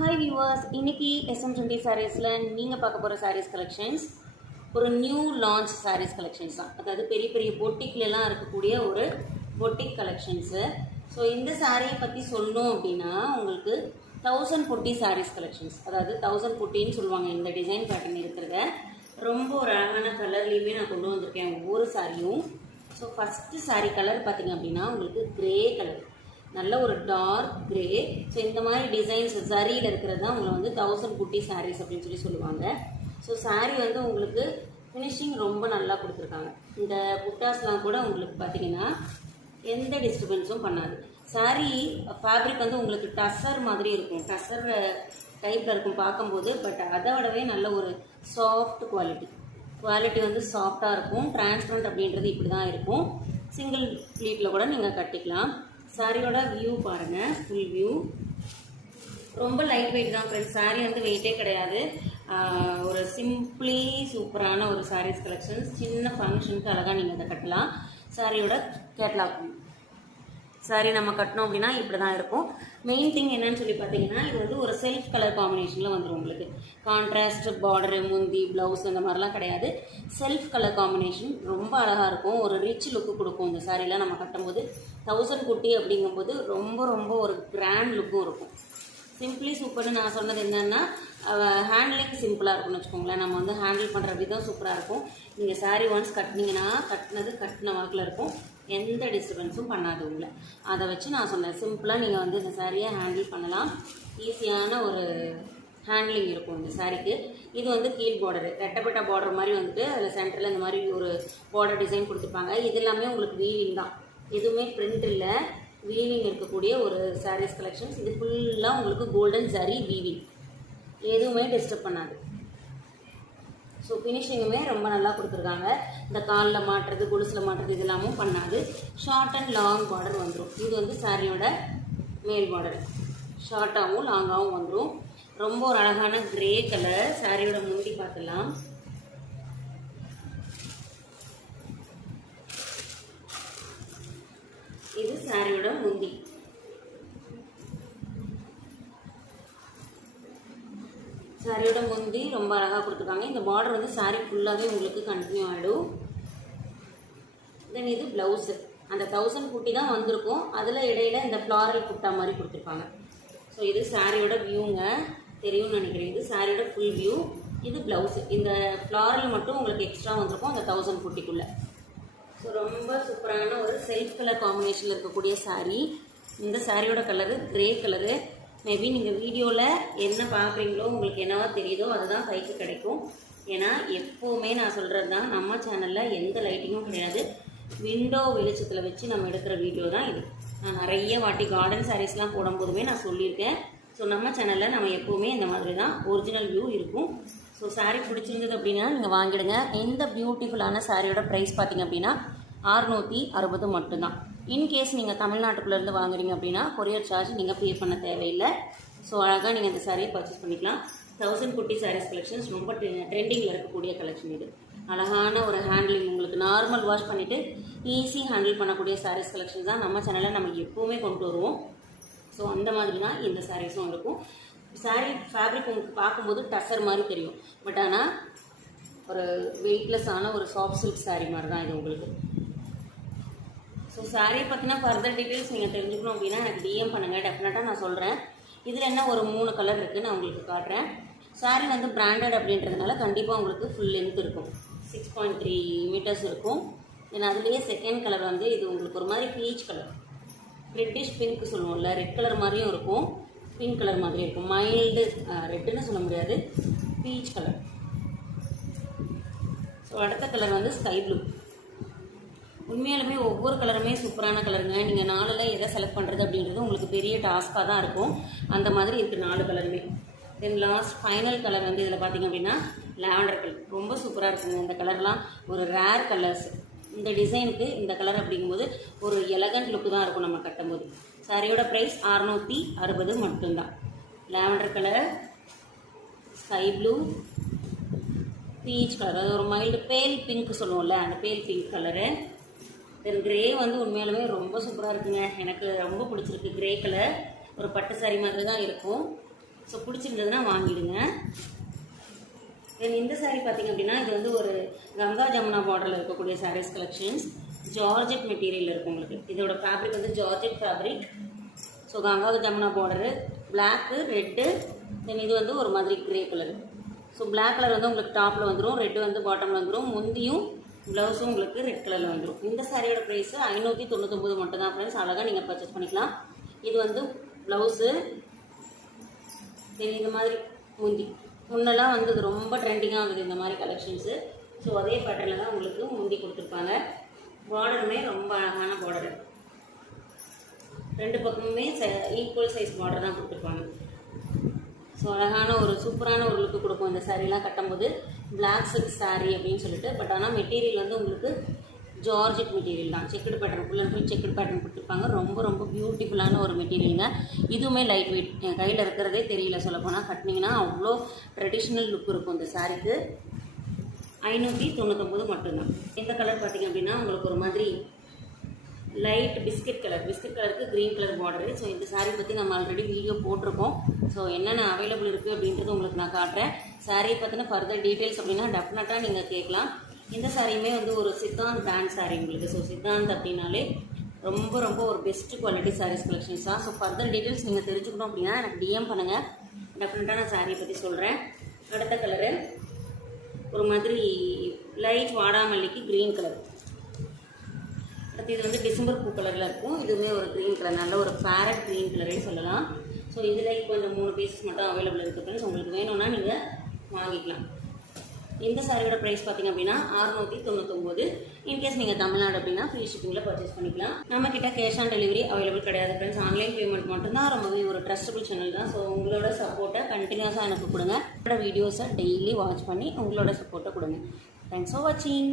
Hi viewers, இன்னைக்கு SM20 சாரீஸில் நீங்கள் பார்க்க போகிற சாரீஸ் கலெக்ஷன்ஸ் ஒரு நியூ லான்ச் சாரீஸ் கலெக்ஷன்ஸ் தான். அதாவது பெரிய பெரிய பொட்டிக்லாம் இருக்கக்கூடிய ஒரு பொட்டிக் கலெக்ஷன்ஸு. ஸோ இந்த சாரியை பற்றி சொல்லணும் அப்படின்னா உங்களுக்கு 1000 பொட்டி சாரீஸ் கலெக்ஷன்ஸ், அதாவது 1000 பொட்டின்னு சொல்லுவாங்க. இந்த டிசைன் பேட்டர்ன் இருக்கிறத ரொம்ப ஒரு அழகான கலர்லேயுமே நான் கொண்டு வந்திருக்கேன் ஒவ்வொரு சாரியும். ஸோ ஃபஸ்ட்டு சாரீ கலர் பார்த்திங்க அப்படின்னா உங்களுக்கு க்ரே கலர், நல்ல ஒரு டார்க் க்ரே. ஸோ இந்த மாதிரி டிசைன்ஸ் சரியில் இருக்கிறது தான் உங்களை வந்து 1000 குட்டி சாரீஸ் அப்படின்னு சொல்லுவாங்க. ஸோ சாரீ வந்து உங்களுக்கு ஃபினிஷிங் ரொம்ப நல்லா கொடுத்துருக்காங்க. இந்த புட்டாஸ்லாம் கூட உங்களுக்கு பார்த்திங்கன்னா எந்த டிஸ்டர்பன்ஸும் பண்ணாது. சாரீ ஃபேப்ரிக் வந்து உங்களுக்கு டசர் மாதிரி இருக்கும், டசர் டைப்பில் இருக்கும் பார்க்கும்போது. பட் அதை விடவே நல்ல ஒரு சாஃப்ட் குவாலிட்டி வந்து சாஃப்டாக இருக்கும். டிரான்ஸ்பரண்ட் அப்படின்றது இப்படி தான் இருக்கும். சிங்கிள் ப்ளீட்டில் கூட நீங்கள் கட்டிக்கலாம். சாரியோட வியூ பாருங்கள், ஃபுல் வியூ ரொம்ப லைட் வெயிட் தான் ஃப்ரெண்ட்ஸ். சாரீ வந்து வெயிட்டே கிடையாது. ஒரு சிம்பிளி சூப்பரான ஒரு சாரீஸ் கலெக்ஷன்ஸ். சின்ன ஃபங்க்ஷனுக்கு அழகாக நீங்கள் அதை கட்டலாம். சாரியோட கேட்லாக் சாரீ நம்ம கட்டினோம் அப்படின்னா இப்படி தான் இருக்கும். மெயின் திங் என்னன்னு சொல்லி பார்த்தீங்கன்னா, இது வந்து ஒரு செல்ஃப் கலர் காம்பினேஷனில் வந்துடும். உங்களுக்கு கான்ட்ராஸ்ட் பார்டரு, முந்தி, ப்ளவுஸ் இந்த மாதிரிலாம் கிடையாது. செல்ஃப் கலர் காம்பினேஷன் ரொம்ப அழகாக இருக்கும். ஒரு ரிச் லுக்கு கொடுக்கும் இந்த சாரீலாம் நம்ம கட்டும்போது. 1000 குட்டி அப்படிங்கும்போது ரொம்ப ஒரு கிராண்ட் லுக்கும் இருக்கும். சிம்பிளி சூப்பர்னு நான் சொன்னது என்னென்னா, ஹேண்ட்லிங் சிம்பிளாக இருக்கும்னு வச்சுக்கோங்களேன். நம்ம வந்து ஹேண்டில் பண்ணுற விதம் சூப்பராக இருக்கும். நீங்கள் சாரீ ஒன்ஸ் கட்டினீங்கன்னா கட்டின வாக்கில் இருக்கும், எந்த டிஸ்டர்பன்ஸும் பண்ணாது உங்களை. அதை வச்சு நான் சொன்னேன், சிம்பிளாக நீங்கள் வந்து இந்த சாரியை ஹேண்டில் பண்ணலாம். ஈஸியான ஒரு ஹேண்ட்லிங் இருக்கும் இந்த சாரீக்கு. இது வந்து கீழ் பார்டரு, ரெட்டப்பட்ட பார்டர் மாதிரி வந்துட்டு அதில் சென்டரில் இந்த மாதிரி ஒரு பார்டர் டிசைன் கொடுத்துருப்பாங்க. இது எல்லாமே உங்களுக்கு வீவிங் தான், எதுவுமே பிரிண்ட் இல்லை, வீவிங் இருக்கக்கூடிய ஒரு சாரீஸ் கலெக்ஷன்ஸ். இது ஃபுல்லாக உங்களுக்கு கோல்டன் ஜரி வீவிங், எதுவுமே டிஸ்டர்ப் பண்ணாது. ஸோ ஃபினிஷிங்குமே ரொம்ப நல்லா கொடுத்துருக்காங்க. இந்த காலில் மாட்டுறது, கொலுசில் மாட்டுறது இதெல்லாமும் பண்ணாது. ஷார்ட் அண்ட் லாங் பார்டர் வந்துடும். இது வந்து சாரியோட மேல் பார்டர், ஷார்ட்டாகவும் லாங்காகவும் வந்துடும். ரொம்ப ஒரு அழகான க்ரே கலர். சாரியோட முந்தி பார்த்துலாம். இது சாரியோட முந்தி. சாரியோட முந்தி ரொம்ப அழகாக கொடுத்துருக்காங்க. இந்த பார்டர் வந்து சாரீ ஃபுல்லாகவே உங்களுக்கு கண்டினியூ ஆகிடும். தென் இது ப்ளவுஸு. அந்த 1000 குட்டி தான் வந்திருக்கும், அதில் இடையில இந்த ஃப்ளாரல் குட்டா மாதிரி கொடுத்துருப்பாங்க. ஸோ இது சாரியோட வியூங்க, தெரியும்னு நினைக்கிறேன். இது சாரியோட ஃபுல் வியூ. இது ப்ளவுஸு. இந்த ஃப்ளாரல் மட்டும் உங்களுக்கு எக்ஸ்ட்ரா வந்திருக்கும் அந்த 1000 குட்டிக்குள்ளே. ஸோ ரொம்ப சூப்பரான ஒரு செல்ஃப் கலர் காம்பினேஷனில் இருக்கக்கூடிய சாரீ. இந்த சாரியோட கலரு க்ரே கலரு. மேபி நீங்கள் வீடியோவில் என்ன பார்க்குறீங்களோ, உங்களுக்கு என்னவா தெரியுதோ அதுதான் கைக்கு கிடைக்கும். ஏன்னா எப்போவுமே நான் சொல்கிறது தான், நம்ம சேனலில் எந்த லைட்டிங்கும் கிடையாது, விண்டோ வெளிச்சத்தில் வச்சு நம்ம எடுக்கிற வீடியோ தான் இது. நான் நிறைய வாட்டி கார்டன் சாரீஸ்லாம் போடும்போதுமே நான் சொல்லியிருக்கேன். ஸோ நம்ம சேனலில் நம்ம எப்போவுமே இந்த மாதிரி தான் ஒரிஜினல் வியூ இருக்கும். ஸோ சாரீ பிடிச்சிருந்தது அப்படின்னா நீங்கள் வாங்கிடுங்க. இந்த பியூட்டிஃபுல்லான சாரியோட ப்ரைஸ் பார்த்திங்க அப்படின்னா 660 மட்டும்தான். இன்கேஸ் நீங்கள் தமிழ்நாட்டுக்குள்ளேருந்து வாங்குறீங்க அப்படின்னா கொரியர் சார்ஜ் நீங்கள் பே பண்ண தேவையில்லை. ஸோ அழகாக நீங்கள் இந்த சாரியை பர்ச்சேஸ் பண்ணிக்கலாம். 1000 குட்டி சாரீஸ் கலெக்ஷன்ஸ் ரொம்ப ட்ரெண்டிங்கில் இருக்கக்கூடிய கலெக்ஷன் இது. அழகான ஒரு ஹேண்ட்லிங், உங்களுக்கு நார்மல் வாஷ் பண்ணிவிட்டு ஈஸி ஹேண்டில் பண்ணக்கூடிய சாரீஸ் கலெக்ஷன் தான் நம்ம சேனலில் நம்ம எப்போவுமே கொண்டு வருவோம். ஸோ அந்த மாதிரி தான் இந்த சாரீஸும் இருக்கும். சாரீ ஃபேப்ரிக் உங்களுக்கு பார்க்கும்போது டசர் மாதிரி தெரியும், பட் ஆனால் ஒரு வெயிட்லெஸ்ஸான ஒரு சாஃப்ட் சில்க் சாரீ மாதிரி தான் இது உங்களுக்கு. ஸோ சாரியை பற்றினா ஃபர்தர் டீட்டெயில்ஸ் நீங்கள் தெரிஞ்சுக்கணும் அப்படின்னா எனக்கு டிஎம் பண்ணுங்கள், டெஃபினட்டாக நான் சொல்கிறேன். இதில் என்ன ஒரு 3 கலர் இருக்குது, நான் உங்களுக்கு காட்டுறேன். சாரீ வந்து பிராண்டட் அப்படின்றதுனால கண்டிப்பாக உங்களுக்கு ஃபுல் லென்த் இருக்கும், 6.3 மீட்டர்ஸ் இருக்கும். தென் அதுலேயே செகண்ட் கலர் வந்து இது உங்களுக்கு ஒரு மாதிரி பீச் கலர், ரெட்டிஷ் பிங்க் சொல்லுவோம்ல, ரெட் கலர் மாதிரியும் இருக்கும், பிங்க் கலர் மாதிரியும் இருக்கும். மைல்டு ரெட்டுன்னு சொல்ல முடியாது, பீச் கலர். ஸோ அடுத்த கலர் வந்து ஸ்கை ப்ளூ. உண்மையாலுமே ஒவ்வொரு கலருமே சூப்பரான கலருங்க. நீங்கள் 4ல் எதை செலக்ட் பண்ணுறது அப்படின்றது உங்களுக்கு பெரிய டாஸ்க்காக தான் இருக்கும். அந்த மாதிரி இருக்குது 4 கலருமே. தென் லாஸ்ட் ஃபைனல் கலர் வந்து இதில் பார்த்திங்க அப்படின்னா லாவெண்டர் கலர். ரொம்ப சூப்பராக இருக்குங்க இந்த கலர்லாம். ஒரு ரேர் கலர்ஸ். இந்த டிசைனுக்கு இந்த கலர் அப்படிங்கும்போது ஒரு எலகண்ட் லுக்கு தான் இருக்கும் நம்ம கட்டும்போது. சாரியோட ப்ரைஸ் 660 மட்டும்தான். Lavender colour, sky blue, peach colour, அது ஒரு மைல்டு பேல் பிங்க் சொல்லுவோம்ல, அந்த பேல் பிங்க் கலரு. தென் க்ரே வந்து உண்மையாலுமே ரொம்ப சூப்பராக இருக்குங்க, எனக்கு ரொம்ப பிடிச்சிருக்கு. க்ரே கலர் ஒரு பட்டு சாரி மாதிரி தான் இருக்கும். ஸோ பிடிச்சிருந்ததுன்னா வாங்கிடுங்க. தென் இந்த saree பார்த்திங்க அப்படின்னா இது வந்து ஒரு கங்கா ஜமுனா பார்டரில் இருக்கக்கூடிய சாரீஸ் கலெக்ஷன்ஸ். ஜார்ஜெட் மெட்டீரியல் இருக்குது உங்களுக்கு. இதோட ஃபேப்ரிக் வந்து georgette fabric. So Ganga Jamuna border, black, red, then இது வந்து ஒரு மாதிரி grey colour. So black colour வந்து உங்களுக்கு டாப்பில் வந்துடும், ரெட்டு வந்து பாட்டமில் வந்துடும், முந்தியும் ப்ளவுஸும் உங்களுக்கு ரெட் கலரில் வந்துடும். இந்த சாரியோட ப்ரைஸு 599 மட்டும்தான் ஃப்ரெண்ட்ஸ். அழகாக நீங்கள் பர்ச்சேஸ் பண்ணிக்கலாம். இது வந்து ப்ளவுஸு, தென் இந்த மாதிரி முந்தி. முன்னெல்லாம் வந்து இது ரொம்ப ட்ரெண்டிங்காக வந்தது இந்த மாதிரி கலெக்ஷன்ஸு. ஸோ அதே பேட்டர்னில் தான் உங்களுக்கு முந்தி கொடுத்துருப்பாங்க. பார்டருமே ரொம்ப அழகான பார்டரு, ரெண்டு பக்கமுமே ஈக்குவல் சைஸ் பார்டர் தான் கொடுத்துருப்பாங்க. ஸோ அழகான ஒரு சூப்பரான ஒரு லுக்கு கொடுக்கும் இந்த சாரீலாம் கட்டும்போது. பிளாக் சில்க் சாரீ அப்படின்னு சொல்லிட்டு. பட் ஆனால் மெட்டீரியல் வந்து உங்களுக்கு ஜார்ஜெட் மெட்டீரியல் தான். Checked pattern, full and full checked pattern கொடுத்துருப்பாங்க. ரொம்ப ரொம்ப பியூட்டிஃபுல்லான ஒரு மெட்டீரியலுங்க. இதுவுமே லைட் வெயிட், என் கையில் இருக்கிறதே தெரியல சொல்லப்போனால். கட்டினீங்கன்னா அவ்வளோ ட்ரெடிஷ்னல் லுக் இருக்கும் இந்த சாரீக்கு. 599 மட்டும்தான். இந்த கலர் பார்த்திங்க அப்படின்னா உங்களுக்கு ஒரு மாதிரி லைட் பிஸ்கட் கலருக்கு க்ரீன் கலர் பார்டரு. ஸோ இந்த சாரீ பற்றி நம்ம ஆல்ரெடி வீடியோ போட்டிருக்கோம். ஸோ என்னென்ன அவைலபிள் இருக்குது அப்படின்றது உங்களுக்கு நான் காட்டுறேன். சாரீ பற்றின ஃபர்தர் டீட்டெயில்ஸ் அப்படின்னா டெஃபினட்டாக நீங்கள் கேட்கலாம். இந்த சாரியுமே வந்து ஒரு சித்தாந்த் பிராண்ட் சாரீ உங்களுக்கு. ஸோ சித்தாந்த் அப்படின்னாலே ரொம்ப ரொம்ப ஒரு பெஸ்ட் குவாலிட்டி சாரீஸ் கலெக்ஷன்ஸ் தான். ஸோ ஃபர்தர் டீட்டெயில்ஸ் நீங்கள் தெரிஞ்சுக்கணும் அப்படின்னா எனக்கு டிஎம் பண்ணுங்கள். டெஃபினட்டாக நான் சாரீ பற்றி சொல்கிறேன். அடுத்த கலரு ஒரு மாதிரி லைட் வாடாமல்லிக்கு க்ரீன் கலர். அடுத்து இது வந்து டிசம்பர் பூ கலரில் இருக்கும். இதுவுமே ஒரு க்ரீன் கலர், நல்ல ஒரு பேரட் க்ரீன் கலரே சொல்லலாம். ஸோ இதில் கொஞ்சம் 3 பீசஸ் மட்டும் அவைலபிள் இருக்குது ஃப்ரெண்ட்ஸ். உங்களுக்கு வேணும்னா நீங்கள் வாங்கிக்கலாம். இந்த சாரியோட ப்ரைஸ் பார்த்திங்க அப்படின்னா 699. இன்கேஸ் நீங்கள் தமிழ்நாடு அப்படின்னா ஃப்ரீ ஷிப்பிங்கில் பர்ச்சேஸ் பண்ணிக்கலாம். நம்மக்கிட்ட கேஷ் ஆன் டெலிவரி அவைலபிள் கிடையாது ஃப்ரெண்ட்ஸ். ஆன்லைன் பேமெண்ட் மட்டும்தான். ரொம்பவே ஒரு ட்ரஸ்டபிள் சேனல் தான். ஸோ உங்களோட சப்போர்ட்டை கண்டினியூஸாக எனக்கு கொடுங்க. உங்களோட வீடியோஸை டெய்லி வாட்ச் பண்ணி உங்களோட சப்போர்ட்டை கொடுங்க. தேங்க்ஸ் ஃபார் வாட்சிங்.